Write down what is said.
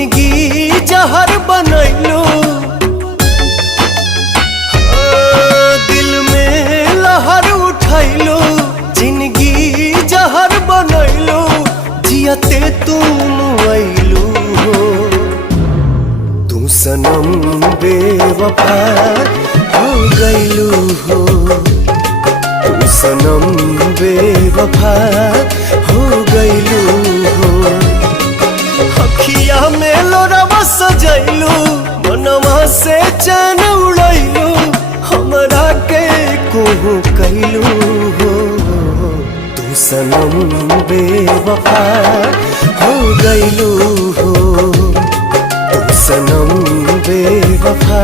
जिंदगी जहर बनैलो, दिल में लहर उठैलो। जिंदगी जहर बनैलो, जियते तुम आइलो हो। तू सनम बेवफा हो गइलू हो। तू सनम बेवफा हो गइलू हो। अखिया में लोरवा सजैलू, मनवा से चैन उड़ैलू। हमरा के कोहू कैलू हो। तू सनम बेवफा हो गइलू हो। तू सनम बेवफा